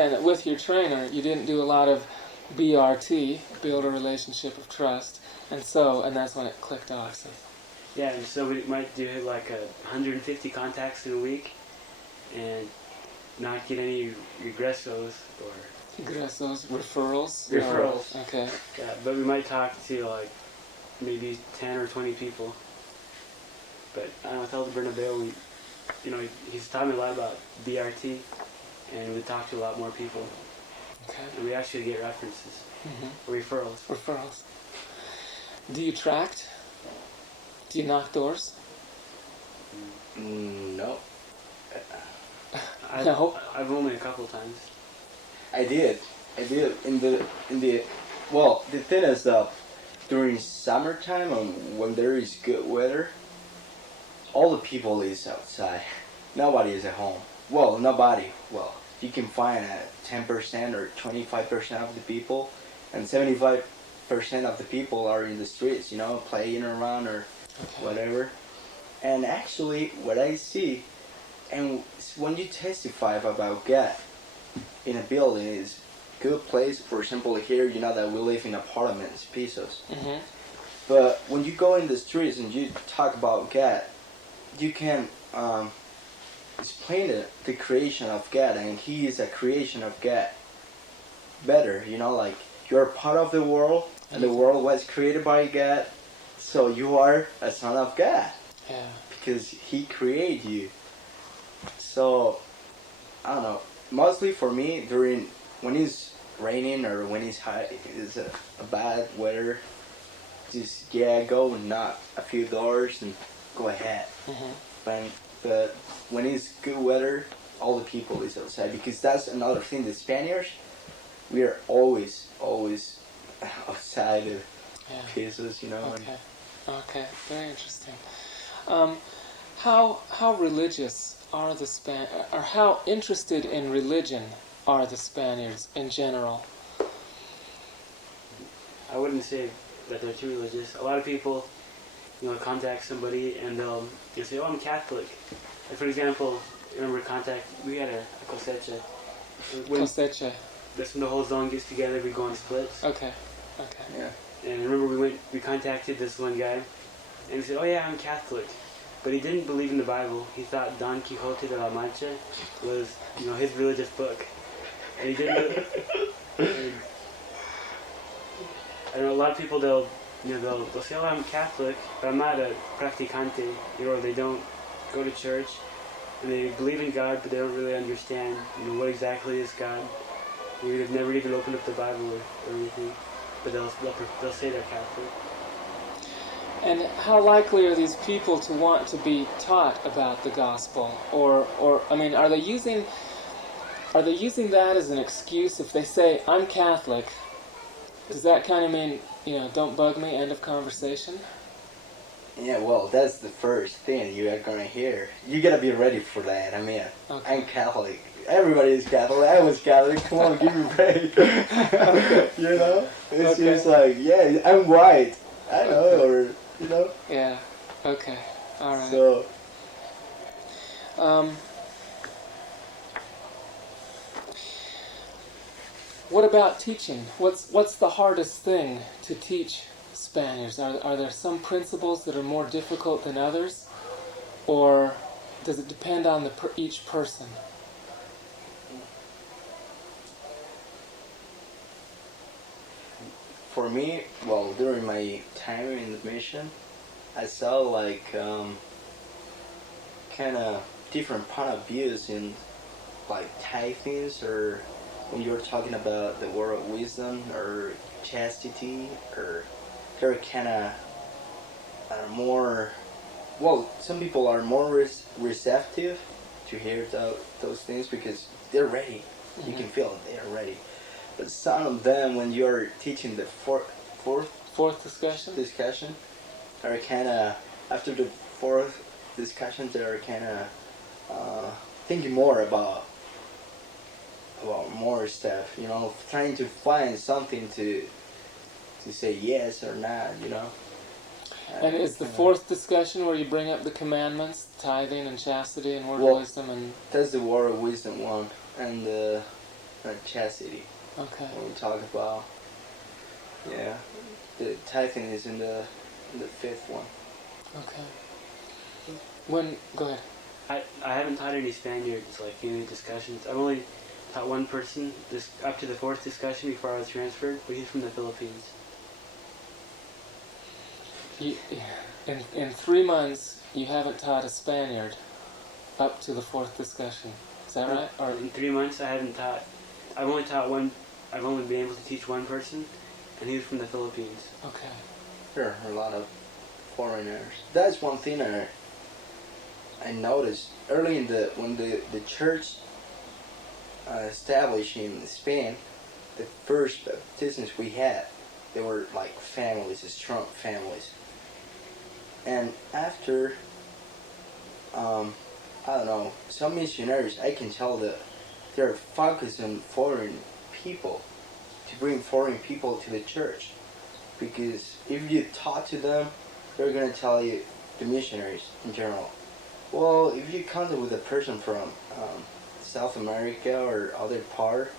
And with your trainer, you didn't do a lot of BRT, build a relationship of trust, and that's when it clicked off. So. Yeah, and so we might do like 150 contacts in a week, and not get any regressos or Regressos, referrals. Referrals. Oh, okay. Yeah, but we might talk to like maybe 10 or 20 people. But with Elders Bernabeu, he's taught me a lot about BRT, and we talk to a lot more people. Okay. And we actually get references, referrals. Referrals. Do you tract? Do you knock doors? No. No. I've only a couple times. I did in the well, the thing is during summertime when there is good weather, all the people is outside. Nobody is at home. Well, nobody. Well, you can find 10% or 25% of the people, and 75% of the people are in the streets, playing around or whatever. And actually, what I see, and when you testify about God in a building, is good place. For example, here, that we live in apartments, pisos. Mm-hmm. But when you go in the streets and you talk about God, you can explain the creation of God, and He is a creation of God. Better, like you're part of the world, and the world was created by God, so you are a son of God. Yeah. Because He created you. So, I don't know. Mostly for me, when it's raining or when it's a bad weather, just go and knock a few doors and go ahead. Mm-hmm. But when it's good weather, all the people is outside, because that's another thing. The Spaniards, we are always outside of places, Okay. Okay. Very interesting. How religious are the or how interested in religion are the Spaniards in general? I wouldn't say that they're too religious. A lot of people, contact somebody and they'll say, "Oh, I'm Catholic." Like, for example, remember we had a cosecha. Cosecha. That's when the whole zone gets together. We go on splits. Okay. Okay. Yeah. And remember, we contacted this one guy, and he said, "Oh yeah, I'm Catholic," but he didn't believe in the Bible. He thought Don Quixote de la Mancha was, his religious book, and he didn't. I know a lot of people they'll say, "Oh, I'm Catholic, but I'm not a practicante," or they don't go to church, and they believe in God, but they don't really understand, what exactly is God. Maybe they've never even opened up the Bible or anything, but they'll say they're Catholic. And how likely are these people to want to be taught about the gospel, or I mean, are they using that as an excuse if they say I'm Catholic? Does that kind of mean, don't bug me, end of conversation? Yeah, well, that's the first thing you are gonna hear. You gotta be ready for that. I mean, okay. I'm Catholic. Everybody is Catholic. I was Catholic. Come on, give me a break. It's just like, yeah, I'm white. I know, or Yeah. Okay. All right. So. What about teaching? What's the hardest thing to teach Spaniards? Are there some principles that are more difficult than others, or does it depend on each person? For me, well, during my time in the mission, I saw like kind of different point of views in like tithings, or when you're talking about the word of wisdom or chastity, or they're kind of more. Well, some people are more receptive to hear those things because they're ready. You can feel it, they're ready. But some of them, when you're teaching the fourth discussion, are kind of, after the fourth discussion, they're kind of thinking more about more stuff, trying to find something to say yes or not, And is the fourth discussion where you bring up the commandments, tithing and chastity and word of wisdom? And that's the word of wisdom one, and chastity. Okay. When we talk about, yeah, the tithing is in the fifth one. Okay. Go ahead. I haven't taught any Spaniards like any discussions. I've only taught one person up to the fourth discussion before I was transferred, but he's from the Philippines. In 3 months, you haven't taught a Spaniard up to the fourth discussion. Is that right? Or In 3 months, I haven't taught. I've only taught one. I've only been able to teach one person, and he was from the Philippines. okay. There are a lot of foreigners. That's one thing I noticed early when the church established in Spain. The first baptisms we had, they were like families, strong families. And after, I don't know, some missionaries, I can tell that they're focused on foreign people, to bring foreign people to the church. Because if you talk to them, they're going to tell you, the missionaries in general, well, if you contact with a person from South America or other part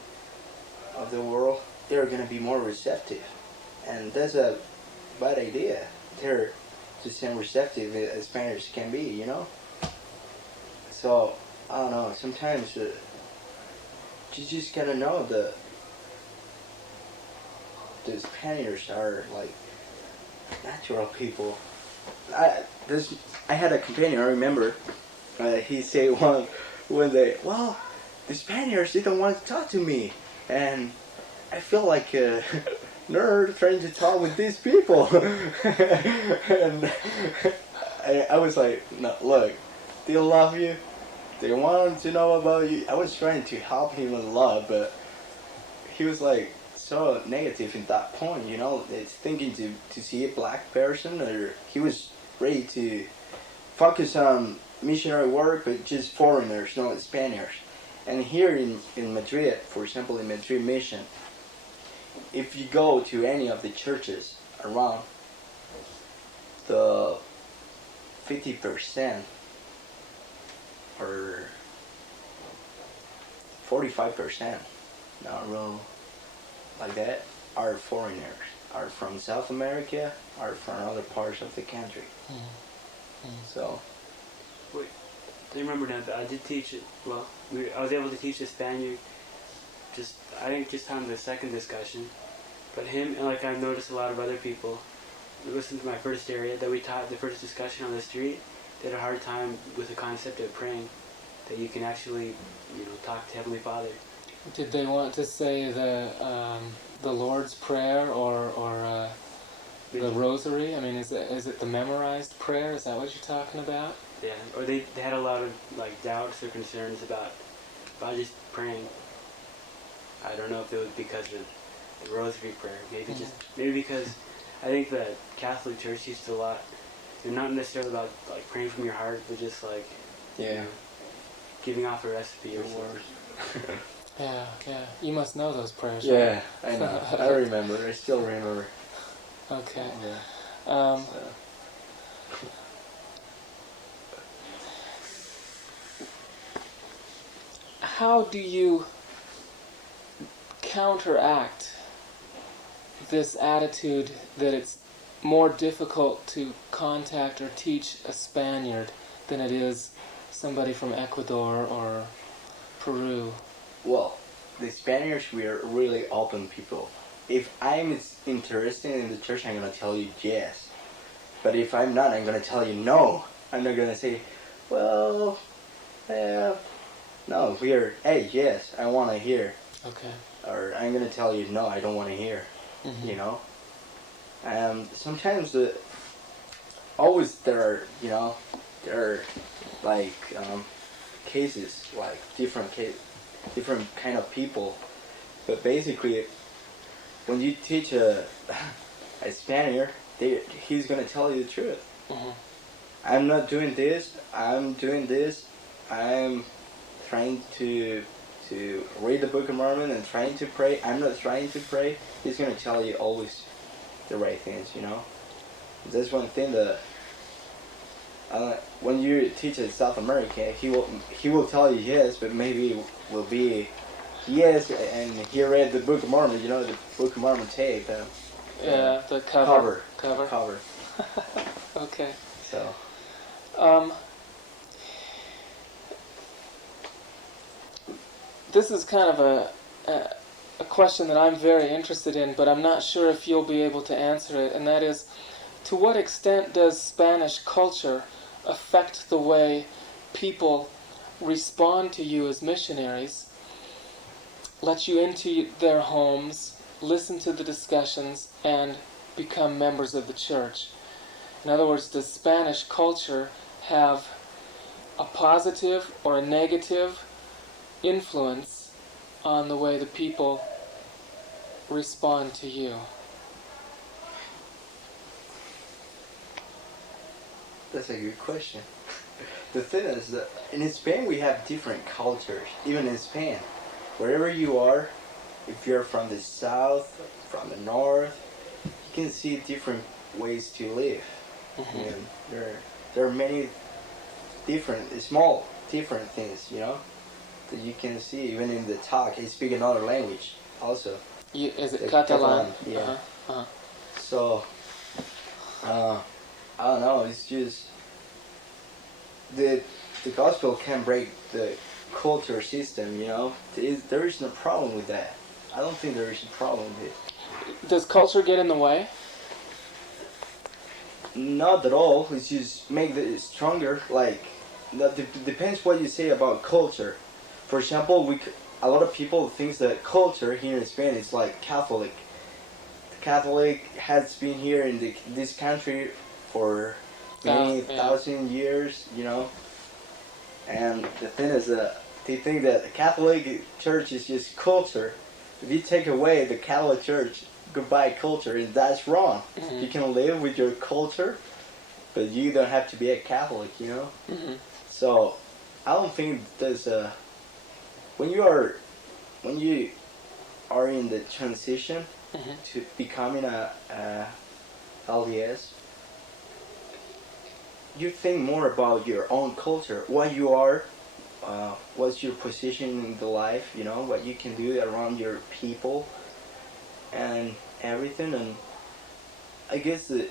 of the world, they're going to be more receptive. And that's a bad idea. They're just as receptive as Spaniards can be, you know? So, I don't know, sometimes you just gotta know the Spaniards are like natural people. I had a companion, I remember, he said one day, well, the Spaniards didn't want to talk to me, and I feel like a nerd trying to talk with these people. And I was like, no, look, they love you, they want to know about you. I was trying to help him a lot, but he was like so negative in that point, you know, it's thinking to see a black person, or he was ready to focus on missionary work, but just foreigners, not Spaniards. And here in Madrid, for example, in Madrid Mission, if you go to any of the churches around, the 50% or 45%, not real like that, are foreigners, are from South America, are from other parts of the country. So, Wait, I remember now that I did teach it. Well, I was able to teach a Spaniard. I didn't just on the second discussion, but him, and like I've noticed a lot of other people who listened to my first area that we taught the first discussion on the street. They had a hard time with the concept of praying, that you can actually, talk to Heavenly Father. Did they want to say the Lord's Prayer or the Rosary? I mean, is it the memorized prayer? Is that what you're talking about? Yeah, or they had a lot of like doubts or concerns about just praying. I don't know if it was because of the Rosary prayer. Maybe because I think the Catholic Church teaches a lot. They're not necessarily about like praying from your heart, but just like giving off a recipe or something. Yeah. You must know those prayers. yeah, Right? I know. I remember. I still remember. Okay. Yeah. How do you counteract this attitude that it's more difficult to contact or teach a Spaniard than it is somebody from Ecuador or Peru? Well, the Spaniards, we are really open people. If I'm interested in the church, I'm going to tell you yes. But if I'm not, I'm going to tell you no. I'm not going to say, well, no, hey, yes, I want to hear. Okay. Or I'm going to tell you, no, I don't want to hear. Mm-hmm. You know? Sometimes always there are like cases, like different kind of people. But basically, when you teach a Spaniard, he's going to tell you the truth. Mm-hmm. I'm not doing this, I'm doing this, I'm trying to read the Book of Mormon and trying to pray, I'm not trying to pray. He's going to tell you always the right things, you know? That's one thing that when you teach in South America, he will tell you yes, but maybe it will be Yes, and he read the Book of Mormon. You know the Book of Mormon tape. Yeah, the cover. Cover. Okay. So. This is kind of a question that I'm very interested in, but I'm not sure if you'll be able to answer it, and that is, to what extent does Spanish culture affect the way people respond to you as missionaries, let you into their homes, listen to the discussions, and become members of the church? In other words, does Spanish culture have a positive or a negative influence on the way the people respond to you? That's a good question. The thing is that in Spain we have different cultures. Even in Spain, wherever you are, if you're from the south, from the north, you can see different ways to live. Mm-hmm. And there are many different, small, different things, that you can see even in the talk. They speak another language also. Is it The Catalan? Yeah. Uh-huh. Uh-huh. So, I don't know. It's just the gospel can break the culture system. There is no problem with that. I don't think there is a problem with it. Does culture get in the way? Not at all. It's just make it stronger. Like, that depends what you say about culture. For example, a lot of people think that culture here in Spain is like Catholic. The Catholic has been here in this country for many thousand years, And the thing is that they think that the Catholic Church is just culture. If you take away the Catholic Church, goodbye culture, and that's wrong. Mm-hmm. You can live with your culture, but you don't have to be a Catholic, Mm-hmm. So, I don't think there's a... When you are in the transition Mm-hmm. to becoming a LDS, you think more about your own culture, what you are, what's your position in the life, what you can do around your people, and everything. And I guess that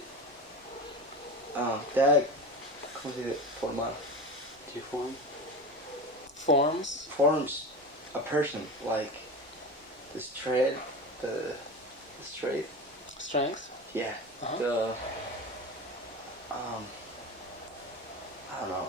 ¿cómo se dice? Forms a person, like the strength, Strength? yeah, Uh-huh. I don't know,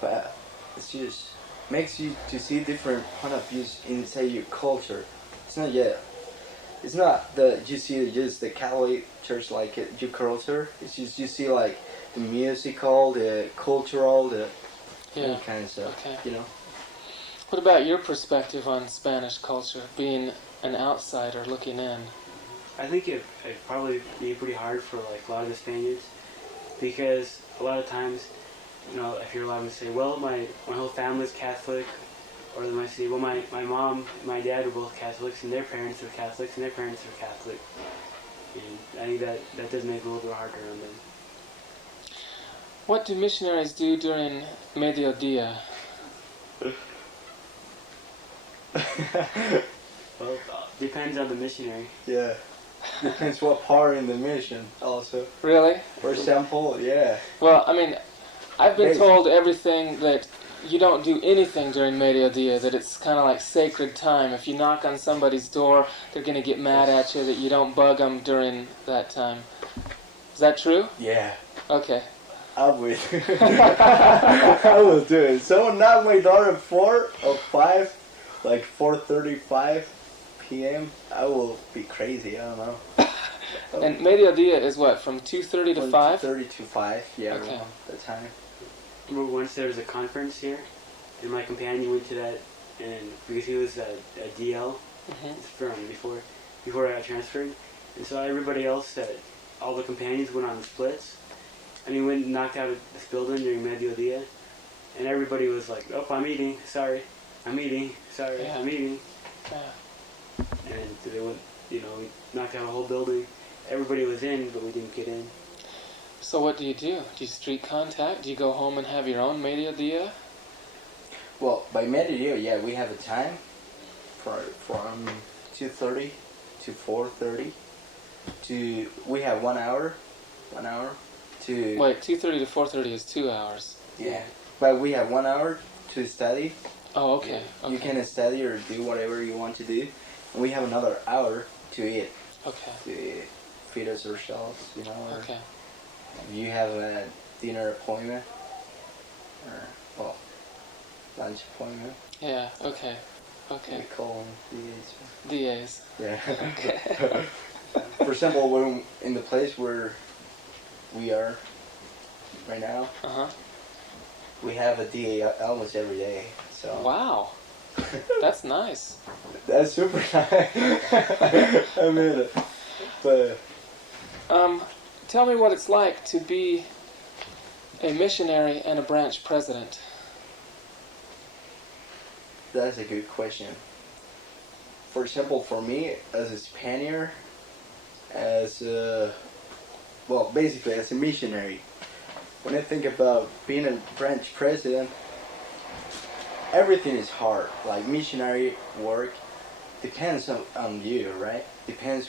but it's just makes you to see different point of views inside your culture. It's not that you see just the Catholic Church like your culture. It's just you see like the musical, the cultural, the any kind of stuff. Okay. What about your perspective on Spanish culture, being an outsider looking in? I think it'd probably be pretty hard for like a lot of the Spaniards, because a lot of times, if you're allowed to say, well, my whole family's Catholic, or they might say, well, my mom, my dad are both Catholics, and their parents are Catholics, and their parents are Catholic. And I think that does make it a little bit harder on them. What do missionaries do during mediodía? Well, depends on the missionary. Yeah. Depends what part in the mission also. Really? For example, yeah. Well, I mean, I've been told everything that you don't do anything during mediodía, that it's kind of like sacred time. If you knock on somebody's door, they're going to get mad at you that you don't bug them during that time. Is that true? Yeah. Okay. I will. I will do it. Someone knocked my door at 4 or 5, like 4:35 p.m. I will be crazy. I don't know. And mediodía is what, from 2:30 to 5? 2:30 to 5. Yeah, Okay. around that time. I remember once there was a conference here, and my companion went to that, and because he was a DL, Mm-hmm. from before I got transferred, and so everybody else, all the companions went on splits, and he went and knocked out of this building during mediodía, and everybody was like, "Oh, I'm eating. Sorry, I'm eating. Sorry, Yeah. I'm eating." Yeah. And they went, we knocked out a whole building. Everybody was in, but we didn't get in. So what do you do? Do you street contact? Do you go home and have your own mediodía? Well, by mediodía, yeah, we have a time. from 2:30 to 4:30 to we have 1 hour to Wait, 2:30 to 4:30 is 2 hours. yeah, but we have 1 hour to study. Oh, okay. Okay. You can study or do whatever you want to do, and we have another hour to eat. Okay. To feed us ourselves, you know. Or Okay. if you have a dinner appointment, or well, lunch appointment. Yeah. Okay. We Okay. call them DAs. yeah. Okay. For example, when in the place where we are right now, Uh huh. we have a DA almost every day. So Wow. That's nice. that's super nice. I mean, but Tell me what it's like to be a missionary and a branch president. that's a good question. For example, for me as a Spaniard, as a, well, basically as a missionary, when I think about being a branch president, everything is hard. Like missionary work depends on you, right? Depends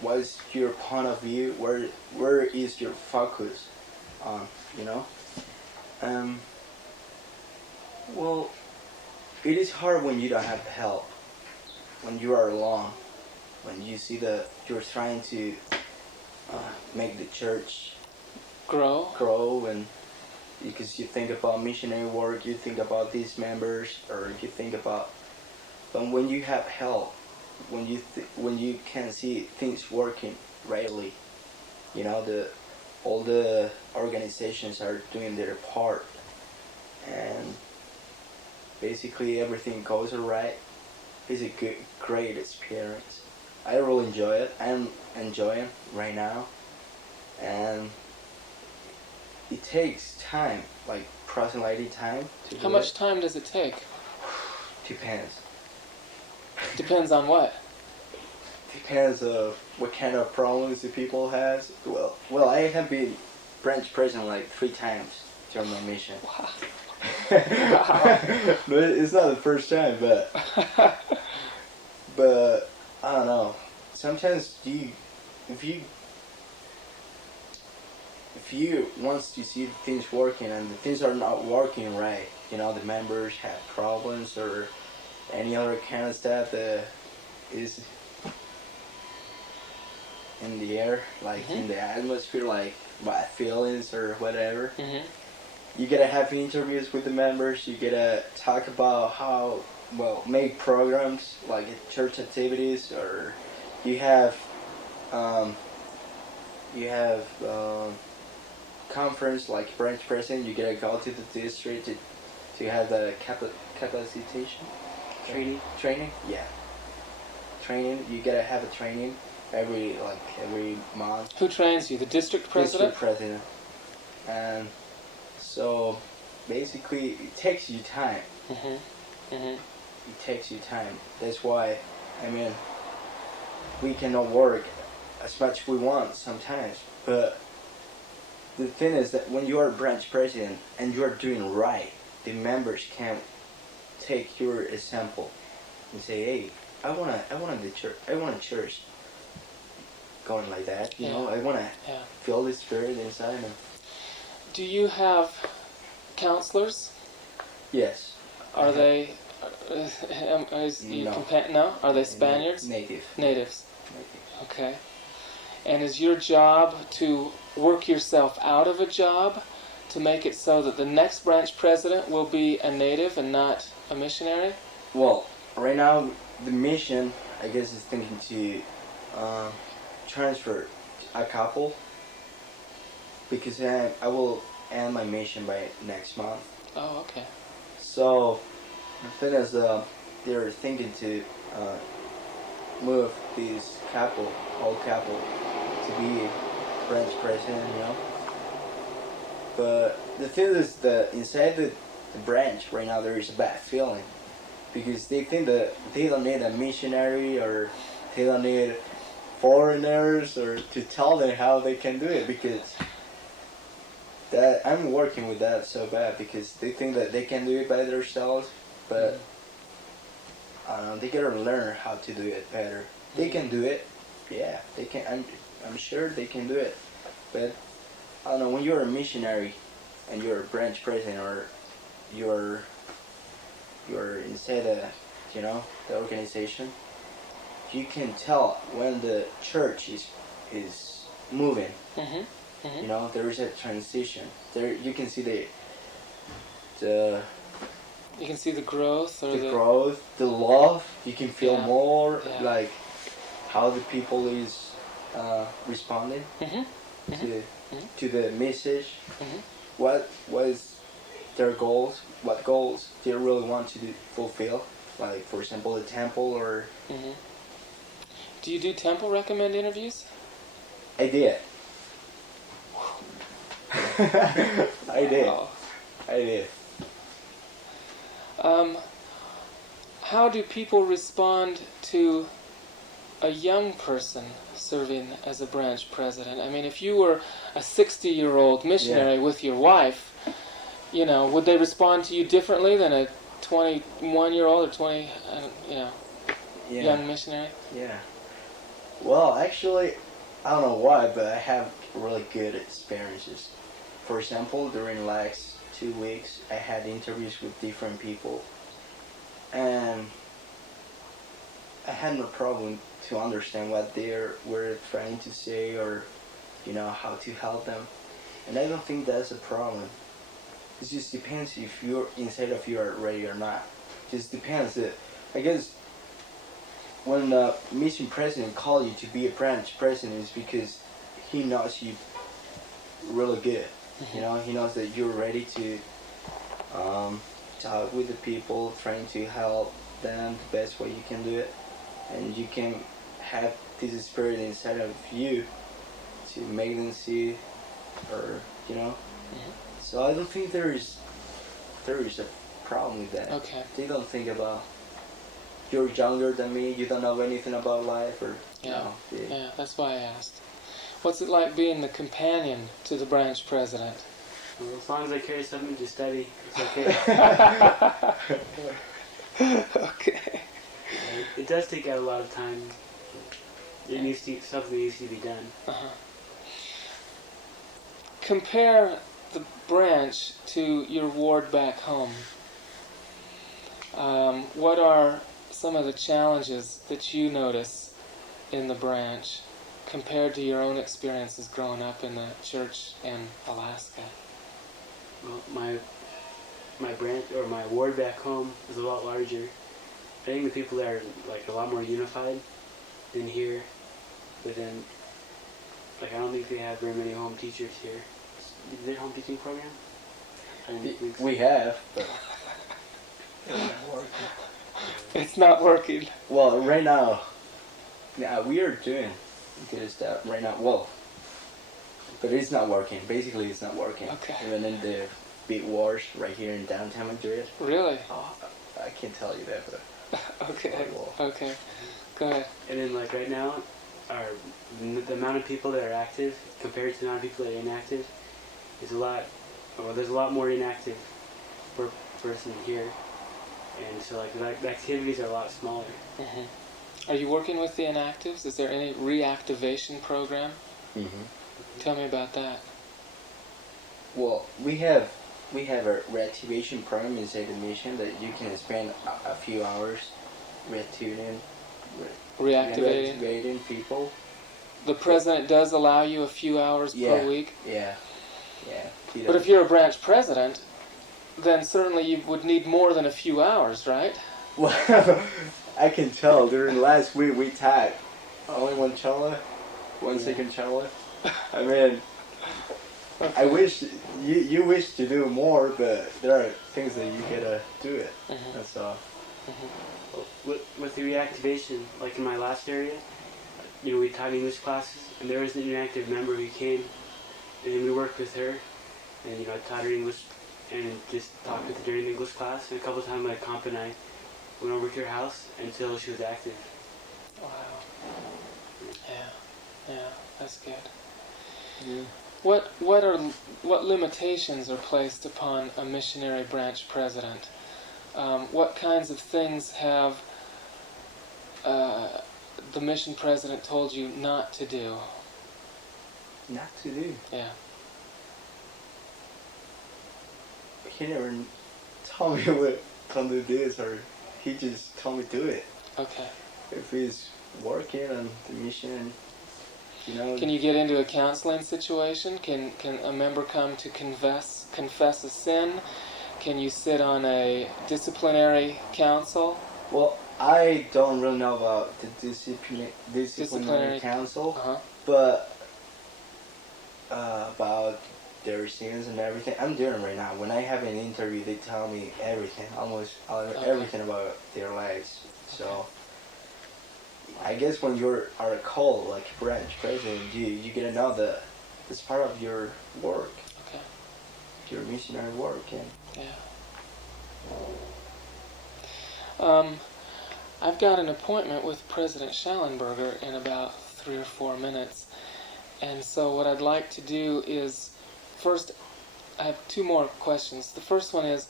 what's your point of view, where is your focus on, you know? Well, it is hard when you don't have help, when you are alone, when you see that you're trying to make the church grow, and because you think about missionary work, you think about these members, or you think about, but when you have help, when you can see things working rightly, you know, all the organizations are doing their part, and basically everything goes alright. It's a great experience. I really enjoy it. I'm enjoying right now, and it takes time, like proselyting time to do How much time does it take? Depends. Depends on what? Depends of what kind of problems the people has. Well, I have been branch president like 3 times during my mission. Wow. No, it's not the first time, but I don't know. Sometimes if you want to see things working and the things are not working right, you know, the members have problems or any other kind of stuff that is in the air, like in the atmosphere, like bad feelings or whatever. Mm-hmm. You gotta have interviews with the members. You gotta talk about how, well, make programs like church activities, or you have conference like branch president. You gotta go to the district to have the capacitation training. Yeah, training. You gotta have a training every month. Who trains you? The district president? District president. And so basically it takes you time. Mm-hmm. Mm-hmm. It takes you time. That's why, I mean, we cannot work as much we want sometimes. But the thing is that when you are branch president and you are doing right, the members can take your example and say, "Hey, I want a church going like that. You know, I want to feel the spirit inside." And do you have counselors? yes. Are they? No. No. Are they Spaniards? Native. Natives. Okay. And is your job to work yourself out of a job to make it so that the next branch president will be a native and not a missionary? Well, right now the mission, I guess, is thinking to transfer a couple, because I will end my mission by next month. Oh, okay. So the thing is, they're thinking to move this old couple, to be branch president, you know. But the thing is that inside the branch right now there is a bad feeling, because they think that they don't need a missionary, or they don't need foreigners or to tell them how they can do it, because that I'm working with that so bad, because they think that they can do it by themselves. But they gotta learn how to do it better. They can do it, yeah. They can. I'm sure they can do it, but I don't know. When you're a missionary, and you're a branch president, or you're inside the organization, you can tell when the church is moving. Mm-hmm. Mm-hmm. You know, there is a transition. There you can see the You can see the growth or the growth, the love. You can feel Yeah. more Yeah. like how the people is responding Mm-hmm. to the message. Mm-hmm. What is their goals? What goals they really want to fulfill? Like, for example, the temple, or Mm-hmm. Do you do temple recommend interviews? I did. I did. Wow. I did. How do people respond to a young person serving as a branch president? I mean, if you were a 60-year-old missionary with your wife, you know, would they respond to you differently than a 21-year-old or 20, young missionary? Yeah. Well, actually, I don't know why, but I have really good experiences. For example, during the last 2 weeks, I had interviews with different people, and I had no problem to understand what they were trying to say, or how to help them. And I don't think that's a problem. It just depends if you're inside of you are ready or not. Just depends. I guess when the mission president called you to be a branch president, is because he knows you really good. Mm-hmm. He knows that you're ready to talk with the people, trying to help them the best way you can do it, and you can have this spirit inside of you to make them see, or Mm-hmm. So I don't think there is a problem with that. Okay. They don't think about you're younger than me, you don't know anything about life, or Yeah, that's why I asked. What's it like being the companion to the branch president? Well, as long as I carry something to study, it's okay. Okay. It does take out a lot of time. Something needs to be done. Uh-huh. Compare the branch to your ward back home. What are some of the challenges that you notice in the branch compared to your own experiences growing up in the church in Alaska? Well, my branch, or my ward back home, is a lot larger. I think the people there are like a lot more unified than here. But then, like, I don't think they have very many home teachers here. Is there a home teaching program? I don't think so. we have, but It's not working. well, right now, we are doing good stuff right now. Well, but it's not working. Basically, it's not working. Okay. Even in the big wars right here in downtown Madrid. Really? Oh, I can't tell you that, but Okay. Well. Okay. Go ahead. And then, like, right now, the amount of people that are active compared to the amount of people that are inactive is a lot. Well, there's a lot more inactive per person here, and so like the activities are a lot smaller. Mm-hmm. Are you working with the inactives? Is there any reactivation program? Mm-hmm. Tell me about that. Well, we have a reactivation program inside the mission that you can spend a few hours reactivating people. The president does allow you a few hours per week. Yeah. But if you're a branch president, then certainly you would need more than a few hours, right? Well, I can tell during last week we taught only one cello, second cello. I mean, I wish you wish to do more, but there are things that you gotta do it. Mm-hmm. That's all. Mm-hmm. With the reactivation, like in my last area, we taught English classes, and there was an inactive member who came, and then we worked with her, and I taught her English, and just talked with her during the English class, and a couple of times my comp and I went over to her house until she was active. Wow. Yeah, that's good. Yeah. What limitations are placed upon a missionary branch president? What kinds of things have the mission president told you not to do? Not to do. Yeah. He never told me what don't do this, or he just told me do it. Okay. If he's working on the mission, you know. Can you get into a counseling situation? Can a member come to confess a sin? Can you sit on a disciplinary council? Well, I don't really know about the disciplinary council, Uh-huh. but about their sins and everything. I'm doing right now. When I have an interview, they tell me everything, almost everything about their lives. So I guess when you're called like branch president, you get to know that it's part of your work, Okay. your missionary work, and Yeah. I've got an appointment with President Schallenberger in about 3 or 4 minutes. And so what I'd like to do is, first, I have 2 more questions. The first one is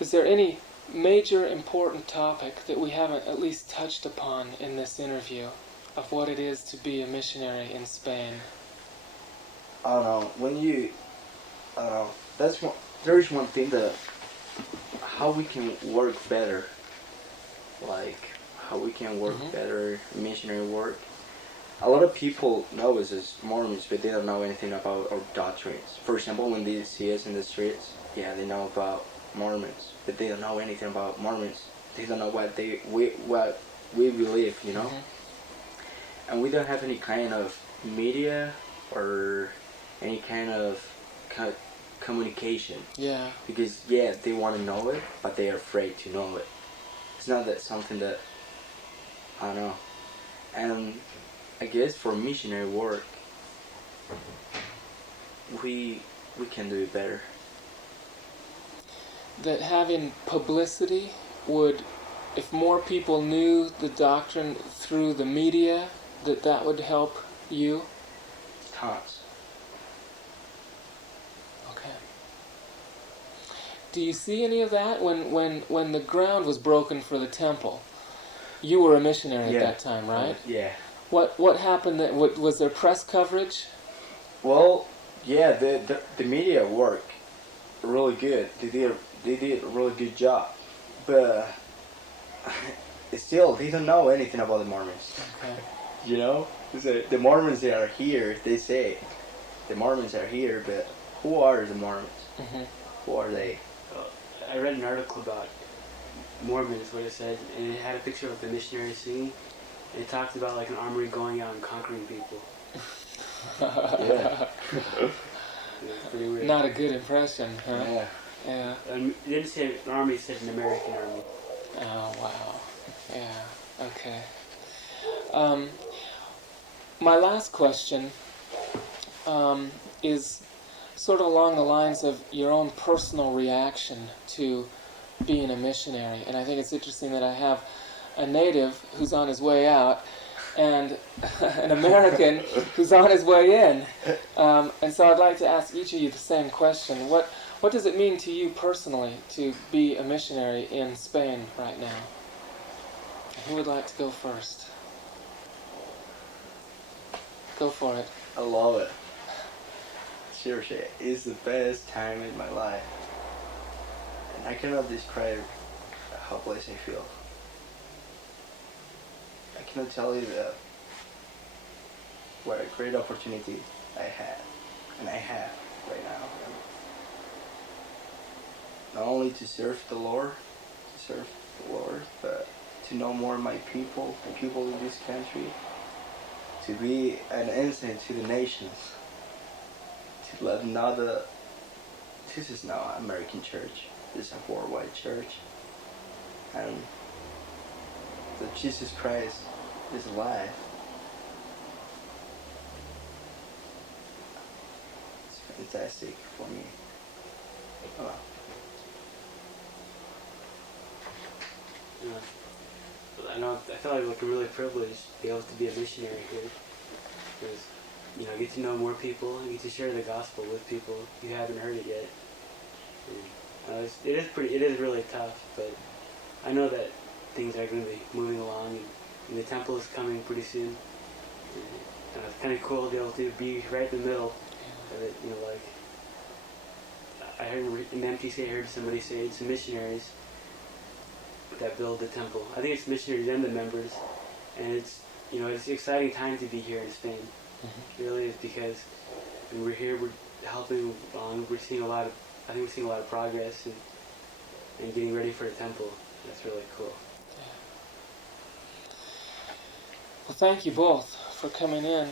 there any major important topic that we haven't at least touched upon in this interview of what it is to be a missionary in Spain? I don't know. I don't know. There's one thing that how we can work better, like how we can work better missionary work. A lot of people know us as Mormons, but they don't know anything about our doctrines. For example, when they see us in the streets, yeah, they know about Mormons, but they don't know anything about Mormons. They don't know what we believe, you know. And we don't have any kind of media or any kind of communication. Yeah. Because yeah, they want to know it, but they are afraid to know it. It's not that something that I don't know. And I guess for missionary work, we can do it better. That having publicity would, if more people knew the doctrine through the media, that would help you? Tons. Okay. Do you see any of that when the ground was broken for the temple? You were a missionary at that time, right? Yeah. What happened? Was there press coverage? Well, yeah, the media work really good. They did a really good job, but still they don't know anything about the Mormons. Okay. You know, the Mormons they are here. They say the Mormons are here, but who are the Mormons? Who are they? I read an article about Mormons, what it said, and it had a picture of the missionary singing. And it talked about like an army going out and conquering people. Yeah. It's pretty weird. Not a good impression, huh? Yeah. Yeah. And it didn't say an army, it said an American army. Oh, wow. Yeah. Okay. My last question is sort of along the lines of your own personal reaction to being a missionary. And I think it's interesting that I have a native who's on his way out and an American who's on his way in. And so I'd like to ask each of you the same question. What does it mean to you personally to be a missionary in Spain right now? Who would like to go first? Go for it. I love it. Seriously, it's the best time in my life. And I cannot describe how blessed I feel. I cannot tell you what a great opportunity I had, and I have right now. Not only to serve the Lord, but to know more of my people, the people in this country, to be an ensign to the nations, to let them know that this is not an American church, this is a worldwide church, and that Jesus Christ is alive. It's fantastic for me. Oh. I feel like I'm really privileged to be able to be a missionary here. Because, I get to know more people, I get to share the gospel with people who haven't heard it yet. And, it is really tough, but I know that things are going to be moving along, and And the temple is coming pretty soon. And it's kind of cool to be able to be right in the middle of it. You know, like I heard in the MTC, I heard somebody say it's the missionaries that build the temple. I think it's missionaries and the members, and it's it's an exciting time to be here in Spain. It really is, because when we're here, we're helping along. We're seeing I think we're seeing a lot of progress and getting ready for the temple. That's really cool. Well, thank you both for coming in.